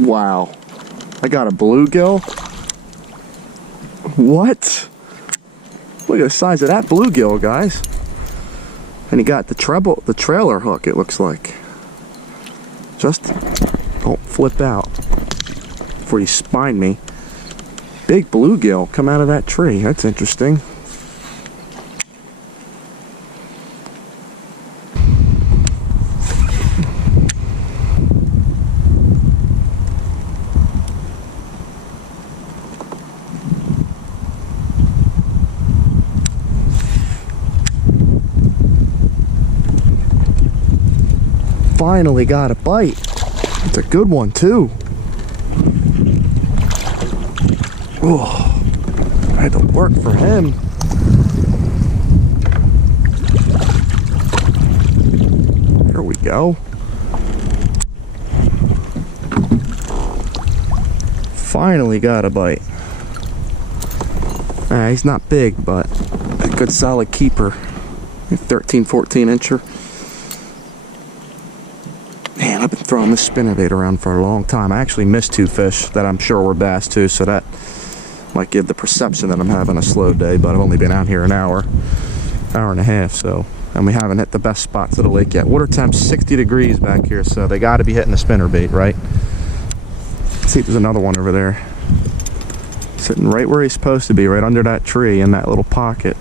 Wow. I got a bluegill? What? Look at the size of that bluegill, guys. And he got the trailer hook, it looks like. Just don't flip out before you spine me. Big bluegill come out of that tree. That's interesting. Finally got a bite. It's a good one too. Oh, I had to work for him. Here we go. Finally got a bite. He's not big, but a good solid keeper. 13, 14 incher. Man, I've been throwing this spinnerbait around for a long time. I actually missed 2 fish that I'm sure were bass too, so that might give the perception that I'm having a slow day, but I've only been out here an hour and a half, so, and we haven't hit the best spots of the lake yet. Water temp's 60 degrees back here, so they got to be hitting the spinnerbait, right? Let's see if there's another one over there. Sitting right where he's supposed to be, right under that tree in that little pocket.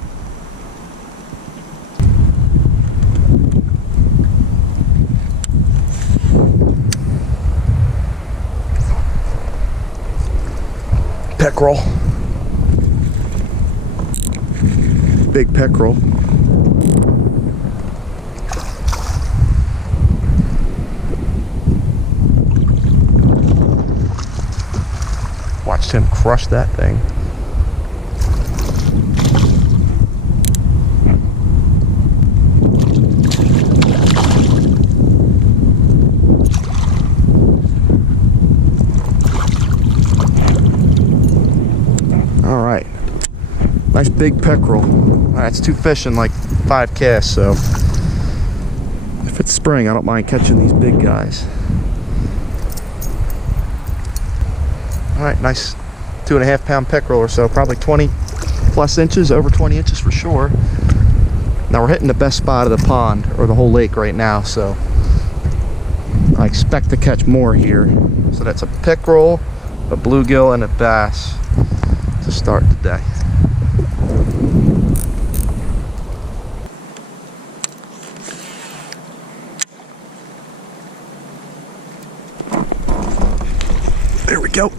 Peckerel. Big peckerel. Watched him crush that thing. All right, nice big peckerel. That's 2 fish in like 5 casts, so if it's spring, I don't mind catching these big guys. All right, nice 2.5 pound peckerel or so, probably 20 plus inches, over 20 inches for sure. Now we're hitting the best spot of the pond or the whole lake right now, so I expect to catch more here. So that's a peckerel, a bluegill, and a bass to start the day. There we go.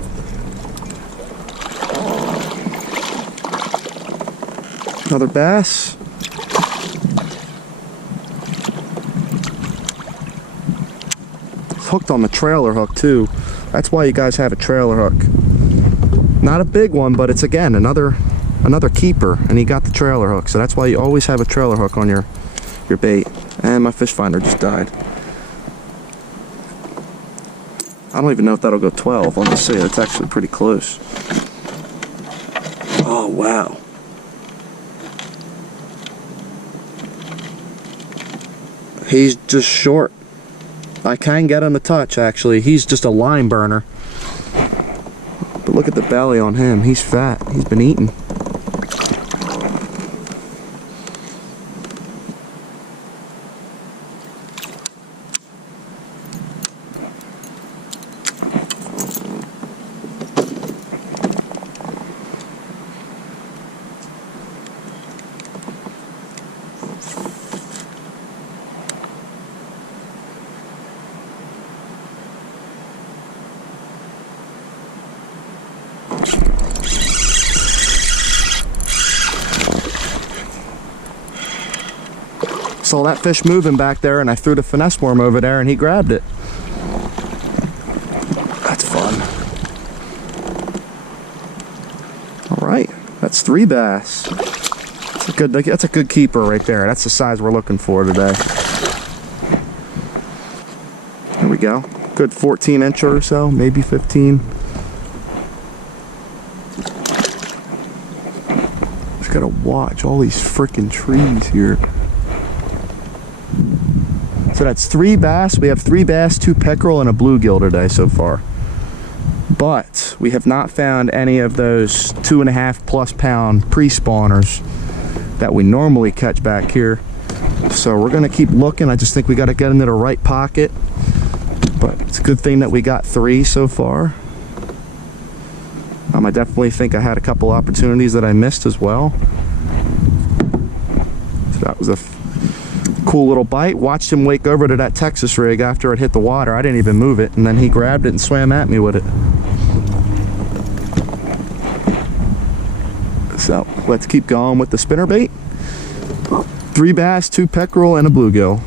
Another bass. It's hooked on the trailer hook too. That's why you guys have a trailer hook. Not a big one, but it's again another keeper, and he got the trailer hook, so that's why you always have a trailer hook on your bait. And my fish finder just died. I don't even know if that'll go 12. Let me see. It's actually pretty close. Oh wow. He's just short. I can get him to touch, actually. He's just a line burner. But look at the belly on him. He's fat. He's been eating. Saw that fish moving back there, and I threw the finesse worm over there, and he grabbed it. That's fun. All right, that's 3 bass. That's a good keeper right there. That's the size we're looking for today. There we go. Good 14 incher or so, maybe 15. Just gotta watch all these freaking trees here. So that's 3 bass. We have 3 bass, 2 peckerel, and a bluegill today so far. but we have not found any of those 2.5+ pound pre-spawners that we normally catch back here. So we're gonna keep looking. I just think we gotta get into the right pocket, but it's a good thing that we got 3 so far. I definitely think I had a couple opportunities that I missed as well. So that was a cool little bite. Watched him wake over to that Texas rig after it hit the water. I didn't even move it, and then he grabbed it and swam at me with it. So let's keep going with the spinnerbait. 3 bass, 2 peckerel, and a bluegill.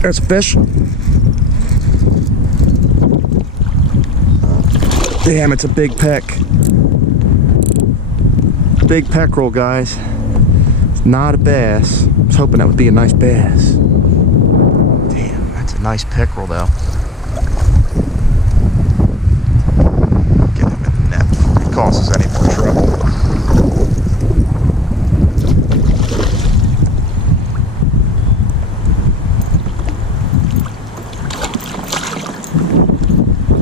There's a fish. Damn, it's a big peck. Big peckerel, guys. It's not a bass. I was hoping that would be a nice bass. Damn, that's a nice peckerel though. Get him in the net before he causes any more trouble.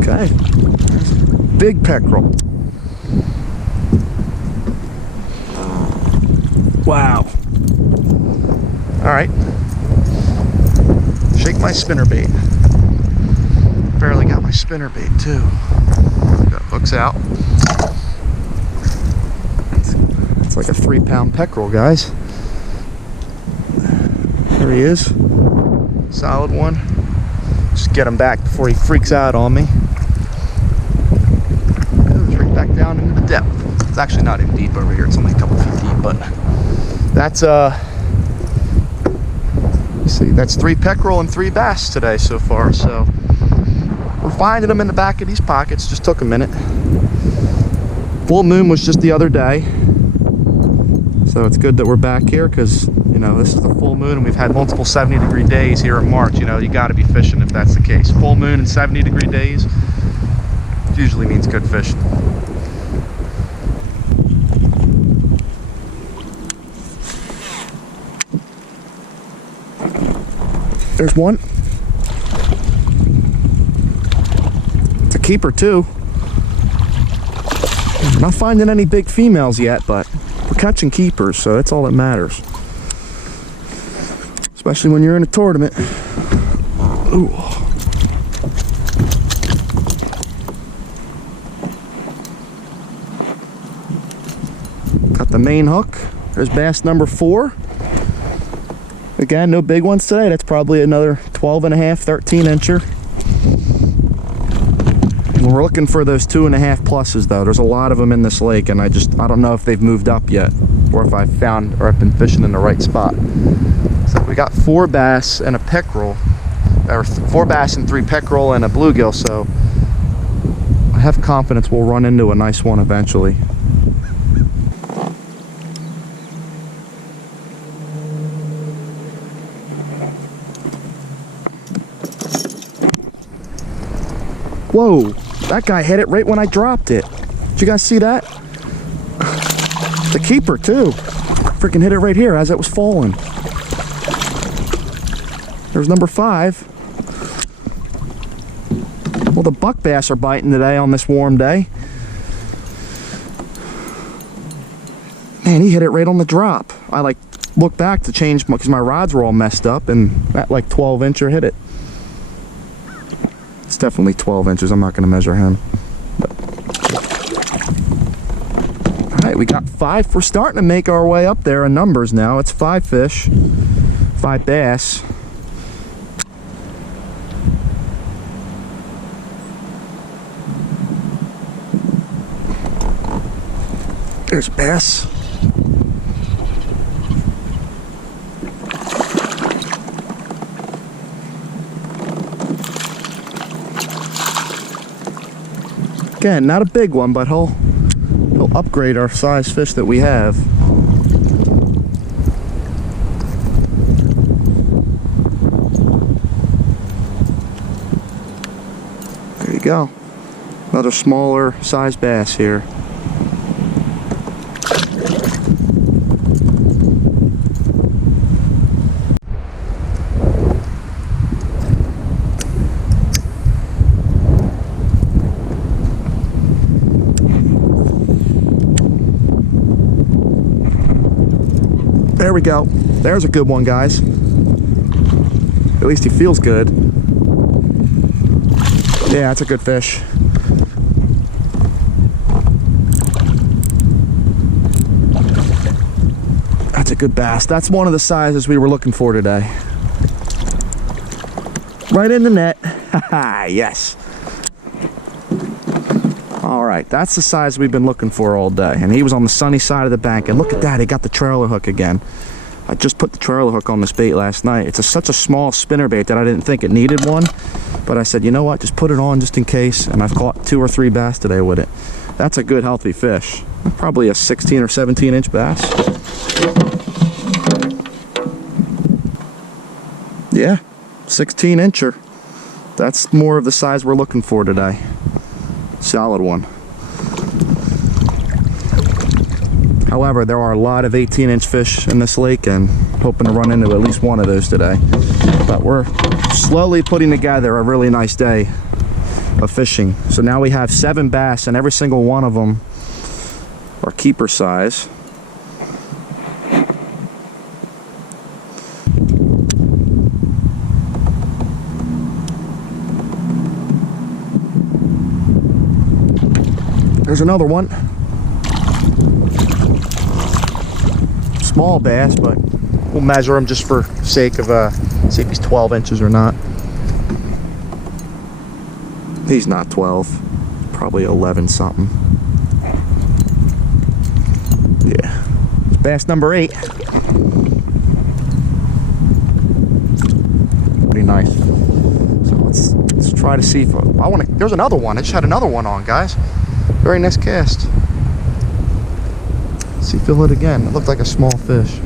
Okay, big peckerel. Wow. All right, shake my spinnerbait. Barely got my spinnerbait too. Got hooks out. It's like a 3-pound peckerel, guys. There he is, solid one. Just get him back before he freaks out on me. Back down into the depth. It's actually not even deep over here. It's only a couple feet deep, but that's you see, that's 3 peckerel and 3 bass today so far. So we're finding them in the back of these pockets. Just took a minute. Full moon was just the other day, so it's good that we're back here because, you know, this is the full moon and we've had multiple 70-degree days here in March. You know, you got to be fishing if that's the case. Full moon and 70-degree days usually means good fishing. There's one. It's a keeper too. I'm not finding any big females yet, but we're catching keepers, so that's all that matters. Especially when you're in a tournament. Ooh. Got the main hook. There's bass number 4. Again, no big ones today. That's probably another 12.5, 13-incher. We're looking for those 2.5 pluses though. There's a lot of them in this lake, and I don't know if they've moved up yet, or if I've been fishing in the right spot. So we got 4 bass and a peckerel, or 4 bass and 3 peckerel and a bluegill. So I have confidence we'll run into a nice one eventually. Whoa, that guy hit it right when I dropped it. Did you guys see that? The keeper too. Freaking hit it right here as it was falling. There's number 5. Well, the buck bass are biting today on this warm day. Man, he hit it right on the drop. I like looked back to change because my rods were all messed up, and that like 12-incher hit it. It's definitely 12 inches. I'm not going to measure him. All right, we got 5. We're starting to make our way up there in numbers now. It's 5 fish, 5 bass. There's bass. Again, not a big one, but he'll upgrade our size fish that we have. There you go. Another smaller size bass here. There we go. There's a good one, guys. At least he feels good. Yeah, that's a good fish. That's a good bass. That's one of the sizes we were looking for today. Right in the net. Haha, yes. All right, that's the size we've been looking for all day. And he was on the sunny side of the bank. And look at that, he got the trailer hook again. I just put the trailer hook on this bait last night. It's such a small spinnerbait that I didn't think it needed one. But I said, you know what, just put it on just in case. And I've caught 2 or 3 bass today with it. That's a good, healthy fish. Probably a 16 or 17 inch bass. Yeah, 16 incher. That's more of the size we're looking for today. Solid one. However, there are a lot of 18-inch fish in this lake, and hoping to run into at least one of those today. But we're slowly putting together a really nice day of fishing. So now we have 7 bass, and every single one of them are keeper size. There's another one. Small bass, but we'll measure him just for sake of see if he's 12 inches or not. He's not 12, probably 11 something. Yeah, it's bass number 8. Pretty nice. So let's try to see if I want to. There's another one. I just had another one on, guys. Very nice cast. Let's see if he'll hit again. It looked like a small fish.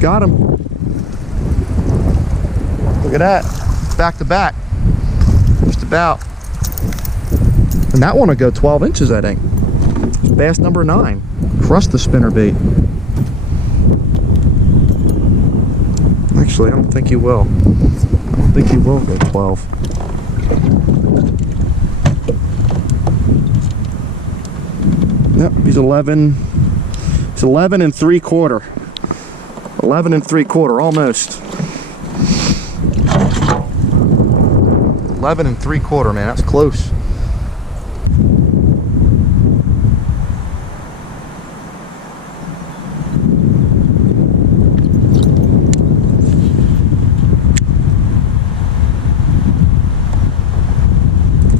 Got him. Look at that. Back to back. Just about. And that one will go 12 inches, I think. It's bass number 9. Crushed the spinnerbait. Actually, I don't think he will. I don't think he will go 12. Yep, he's 11. He's 11 and 3/4. 11 and 3/4, almost. 11 and 3/4, man, that's close.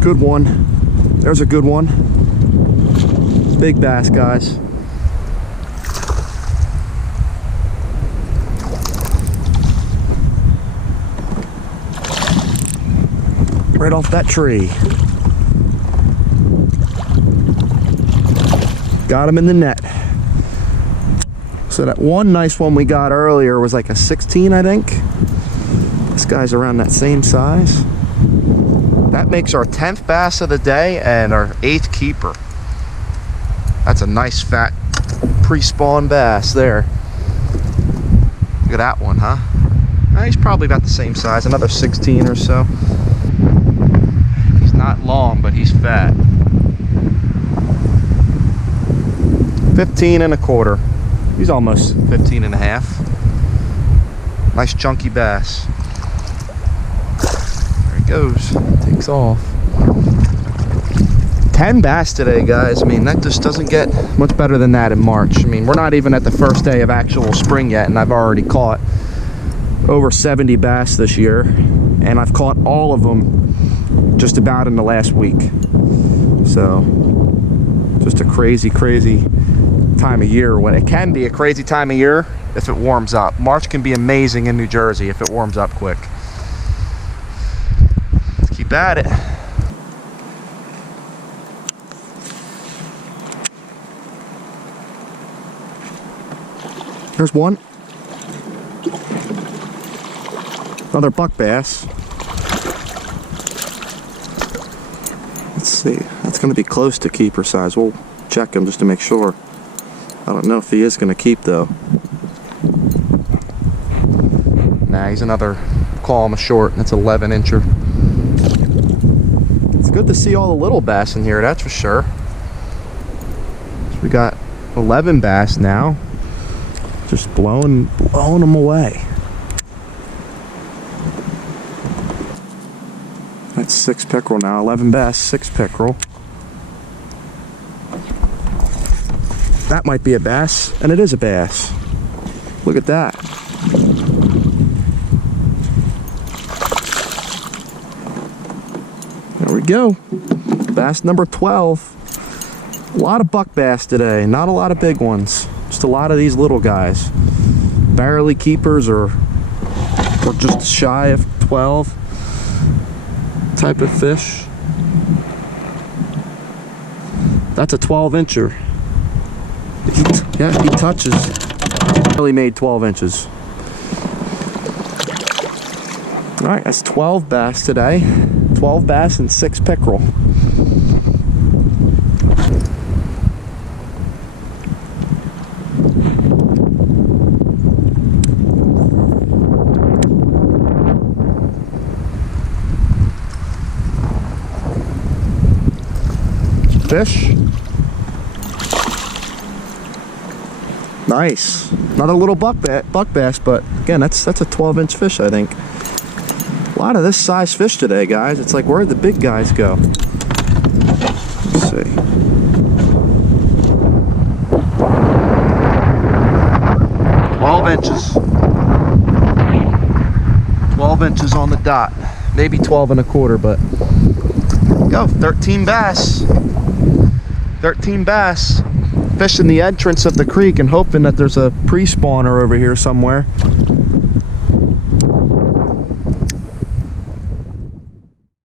Good one. There's a good one. Big bass, guys. Right off that tree. Got him in the net. So that one nice one we got earlier was like a 16, I think. This guy's around that same size. That makes our 10th bass of the day and our 8th keeper. That's a nice fat pre-spawn bass there. Look at that one, huh? He's probably about the same size, another 16 or so. He's not long, but he's fat. 15 1/4. He's almost 15 1/2. Nice chunky bass. There he goes. Takes off. 10 bass today, guys. I mean, that just doesn't get much better than that in March. I mean, we're not even at the first day of actual spring yet, and I've already caught over 70 bass this year, and I've caught all of them just about in the last week. So, just a crazy, crazy time of year. When it can be a crazy time of year if it warms up. March can be amazing in New Jersey if it warms up quick. Let's keep at it. There's one. Another buck bass. Let's see. That's going to be close to keeper size. We'll check him just to make sure. I don't know if he is going to keep though. Nah, he's another, call him a short. That's 11 incher. It's good to see all the little bass in here, that's for sure. So we got 11 bass now. Just blowing them away. That's 6 pickerel now. 11 bass, 6 pickerel. That might be a bass, and it is a bass. Look at that. There we go. Bass number 12. A lot of buck bass today, not a lot of big ones. Just a lot of these little guys. Barely keepers or just shy of 12 type of fish. That's a 12-incher. Yeah, he touches. Really made 12 inches. All right, that's 12 bass today. 12 bass and 6 pickerel. Fish. Nice. Another little buck bass, but again, that's a 12-inch fish, I think. A lot of this size fish today, guys. It's like, where'd the big guys go? Let's see. Inches. 12 inches on the dot. Maybe 12 and a quarter, but go. 13 bass. 13 bass. Fishing the entrance of the creek and hoping that there's a pre-spawner over here somewhere.